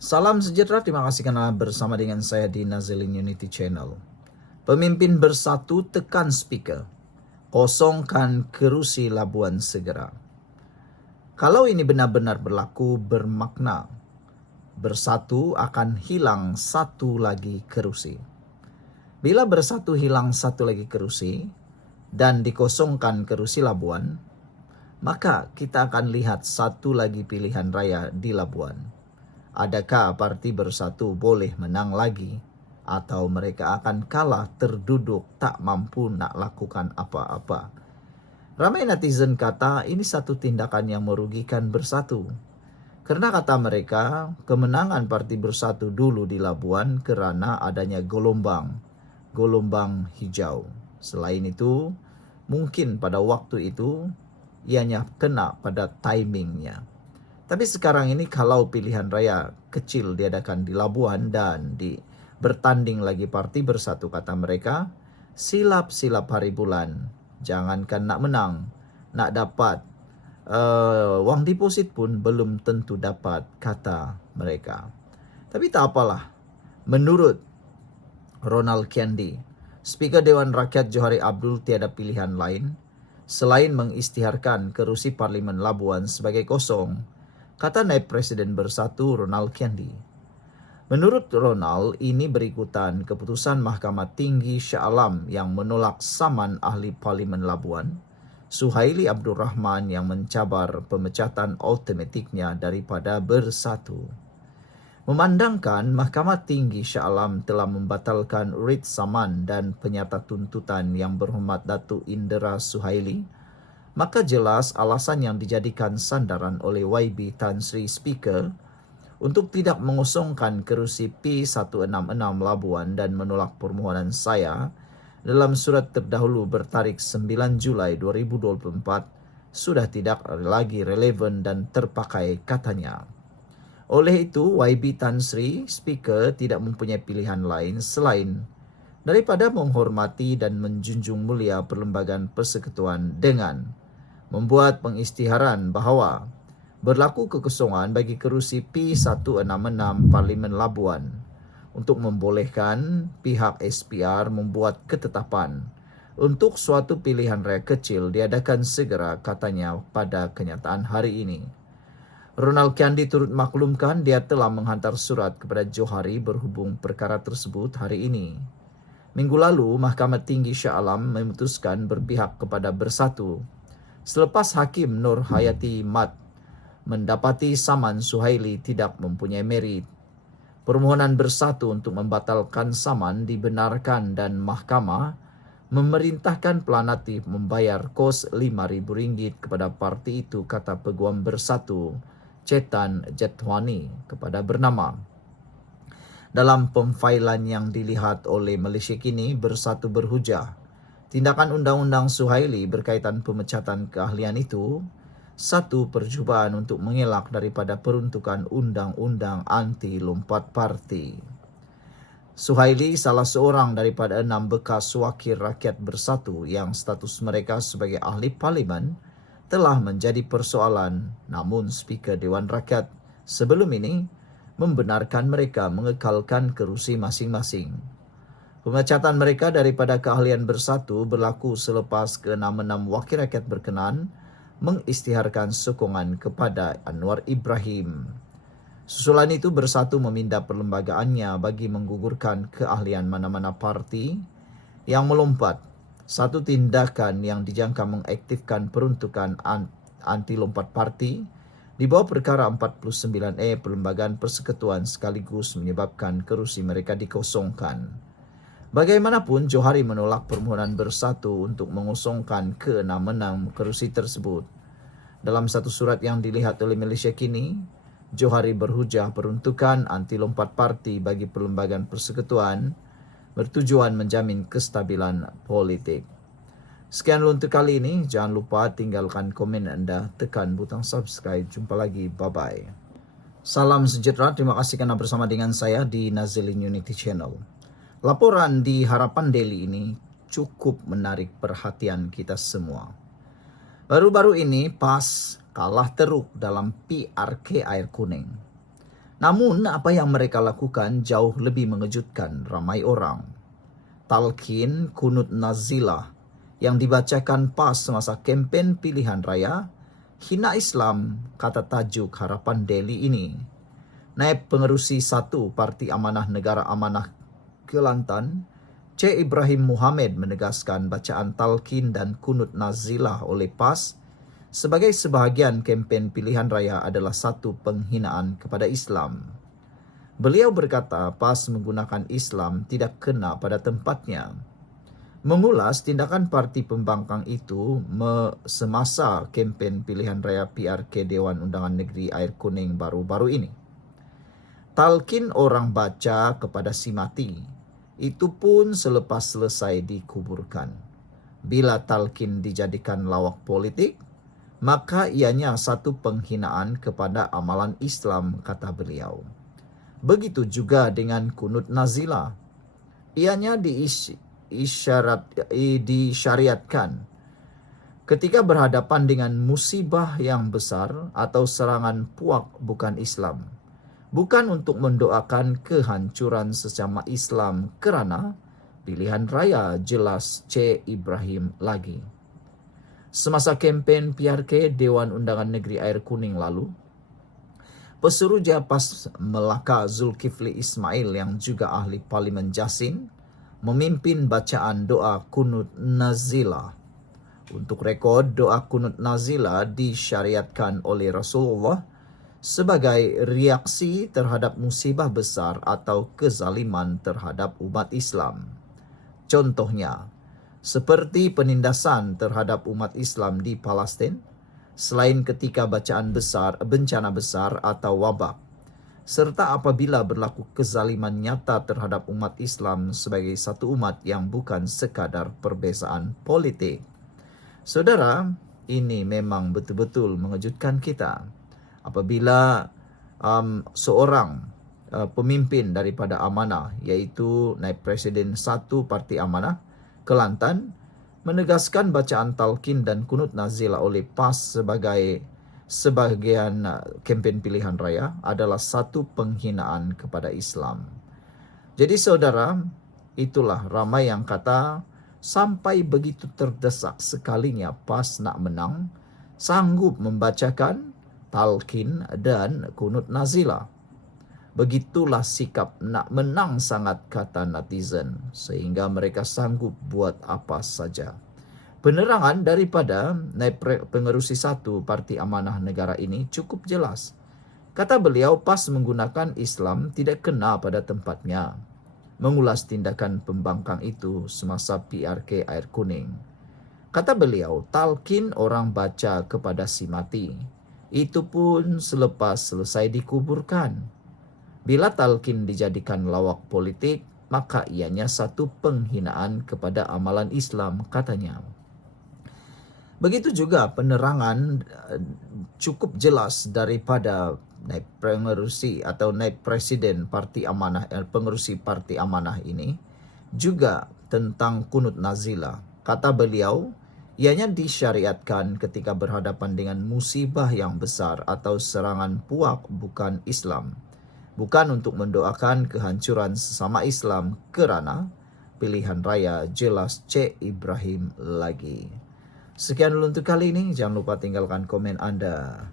Salam sejahtera, terima kasih karena bersama dengan saya di Nazilin Unity Channel. Pemimpin bersatu, tekan speaker. Kosongkan kerusi Labuan segera. Kalau ini benar-benar berlaku, bermakna bersatu akan hilang satu lagi kerusi. Bila bersatu hilang satu lagi kerusi dan dikosongkan kerusi Labuan, maka kita akan lihat satu lagi pilihan raya di Labuan. Adakah Parti Bersatu boleh menang lagi? Atau mereka akan kalah terduduk tak mampu nak lakukan apa-apa? Ramai netizen kata ini satu tindakan yang merugikan Bersatu. Karena kata mereka, kemenangan Parti Bersatu dulu di Labuan kerana adanya gelombang hijau. Selain itu, mungkin pada waktu itu ianya kena pada timingnya. Tapi sekarang ini kalau pilihan raya kecil diadakan di Labuan dan bertanding lagi Parti Bersatu, kata mereka, silap-silap hari bulan. Jangankan nak menang, nak dapat wang deposit pun belum tentu dapat, kata mereka. Tapi tak apalah. Menurut Ronald Kiandi, Speaker Dewan Rakyat Johari Abdul, tiada pilihan lain selain mengisytiharkan kerusi Parlimen Labuan sebagai kosong, kata Naib Presiden Bersatu Ronald Kiandi. Menurut Ronald, ini berikutan keputusan Mahkamah Tinggi Shah Alam yang menolak saman ahli Parlimen Labuan, Suhaili Abdul Rahman, yang mencabar pemecatan automatiknya daripada Bersatu. Memandangkan Mahkamah Tinggi Shah Alam telah membatalkan writ saman dan penyata tuntutan Yang Berhormat Datuk Indra Suhaili, maka jelas alasan yang dijadikan sandaran oleh YB Tan Sri Speaker untuk tidak mengosongkan kerusi P166 Labuan dan menolak permohonan saya dalam surat terdahulu bertarikh 9 Julai 2024 sudah tidak lagi relevan dan terpakai, katanya. Oleh itu, YB Tan Sri Speaker tidak mempunyai pilihan lain selain daripada menghormati dan menjunjung mulia Perlembagaan Persekutuan dengan membuat pengisytiharan bahawa berlaku kekosongan bagi kerusi P166 Parlimen Labuan untuk membolehkan pihak SPR membuat ketetapan untuk suatu pilihan raya kecil diadakan segera, katanya pada kenyataan hari ini. Ronald Kiandi turut maklumkan dia telah menghantar surat kepada Johari berhubung perkara tersebut hari ini. Minggu lalu, Mahkamah Tinggi Shah Alam memutuskan berpihak kepada Bersatu selepas Hakim Nur Hayati Mat mendapati saman Suhaili tidak mempunyai merit. Permohonan Bersatu untuk membatalkan saman dibenarkan dan mahkamah memerintahkan pelanatif membayar kos RM5,000 kepada parti itu, kata Peguam Bersatu Chetan Jethwani kepada Bernama. Dalam pemfailan yang dilihat oleh Malaysia Kini, Bersatu berhujah tindakan Undang-Undang Suhaili berkaitan pemecatan keahlian itu satu percubaan untuk mengelak daripada peruntukan Undang-Undang Anti Lompat Parti. Suhaili salah seorang daripada 6 bekas wakil rakyat Bersatu yang status mereka sebagai ahli parlimen telah menjadi persoalan, namun Speaker Dewan Rakyat sebelum ini membenarkan mereka mengekalkan kerusi masing-masing. Pemecatan mereka daripada keahlian Bersatu berlaku selepas ke-6 wakil rakyat berkenan mengisytiharkan sokongan kepada Anwar Ibrahim. Susulan itu, Bersatu meminda perlembagaannya bagi menggugurkan keahlian mana-mana parti yang melompat, satu tindakan yang dijangka mengaktifkan peruntukan anti lompat parti di bawah perkara 49A Perlembagaan Persekutuan sekaligus menyebabkan kerusi mereka dikosongkan. Bagaimanapun, Johari menolak permohonan Bersatu untuk mengosongkan ke-6 kerusi tersebut. Dalam satu surat yang dilihat oleh Malaysia Kini, Johari berhujah peruntukan anti lompat parti bagi Perlembagaan Persekutuan bertujuan menjamin kestabilan politik. Sekian dulu untuk kali ini. Jangan lupa tinggalkan komen anda, tekan butang subscribe. Jumpa lagi. Bye-bye. Salam sejahtera. Terima kasih kerana bersama dengan saya di Nazilin Unity Channel. Laporan di Harapan Daily ini cukup menarik perhatian kita semua. Baru-baru ini PAS kalah teruk dalam PRK Air Kuning. Namun apa yang mereka lakukan jauh lebih mengejutkan ramai orang. Talqin kunut nazilah yang dibacakan PAS semasa kempen pilihan raya, hina Islam, kata tajuk Harapan Delhi ini. Naib Pengerusi 1 Parti Amanah Negara Amanah Kelantan, C. Ibrahim Muhammad menegaskan bacaan talqin dan kunut nazilah oleh PAS sebagai sebahagian kempen pilihan raya adalah satu penghinaan kepada Islam. Beliau berkata PAS menggunakan Islam tidak kena pada tempatnya. Mengulas tindakan parti pembangkang itu semasa kempen pilihan raya PRK Dewan Undangan Negeri Air Kuning baru-baru ini. Talqin orang baca kepada si mati, itu pun selepas selesai dikuburkan. Bila talqin dijadikan lawak politik, maka ianya satu penghinaan kepada amalan Islam, kata beliau. Begitu juga dengan kunut nazilah. Ianya disyariatkan ketika berhadapan dengan musibah yang besar atau serangan puak bukan Islam. Bukan untuk mendoakan kehancuran sesama Islam kerana pilihan raya, jelas C. Ibrahim lagi. Semasa kempen PRK Dewan Undangan Negeri Air Kuning lalu, Pesuruhjaya PAS Melaka Zulkifli Ismail yang juga ahli Parlimen Jasin memimpin bacaan doa kunut nazilah. Untuk rekod, doa kunut nazilah disyariatkan oleh Rasulullah sebagai reaksi terhadap musibah besar atau kezaliman terhadap umat Islam. Contohnya, seperti penindasan terhadap umat Islam di Palestin, selain ketika bencana besar atau wabak, serta apabila berlaku kezaliman nyata terhadap umat Islam sebagai satu umat yang bukan sekadar perbezaan politik. Saudara, ini memang betul-betul mengejutkan kita apabila seorang pemimpin daripada amanah, iaitu Naib Presiden 1 Parti Amanah Kelantan, menegaskan bacaan talqin dan kunut nazilah oleh PAS sebagai sebagian kempen pilihan raya adalah satu penghinaan kepada Islam. Jadi saudara, itulah ramai yang kata sampai begitu terdesak sekalinya PAS nak menang, sanggup membacakan talqin dan kunut nazilah. Begitulah sikap nak menang sangat, kata netizen, sehingga mereka sanggup buat apa saja. Penerangan daripada Naib Pengerusi 1 Parti Amanah Negara ini cukup jelas. Kata beliau, PAS menggunakan Islam tidak kena pada tempatnya. Mengulas tindakan pembangkang itu semasa PRK Air Kuning. Kata beliau, talqin orang baca kepada si mati, itu pun selepas selesai dikuburkan. Bila talqin dijadikan lawak politik, maka ianya satu penghinaan kepada amalan Islam, katanya. Begitu juga penerangan cukup jelas daripada Naib Pengerusi atau Naib Presiden Parti Amanah, Pengerusi Parti Amanah ini, juga tentang kunut nazilah. Kata beliau, ianya disyariatkan ketika berhadapan dengan musibah yang besar atau serangan puak bukan Islam. Bukan untuk mendoakan kehancuran sesama Islam kerana pilihan raya, jelas C. Ibrahim lagi. Sekian dulu untuk kali ini. Jangan lupa tinggalkan komen Anda.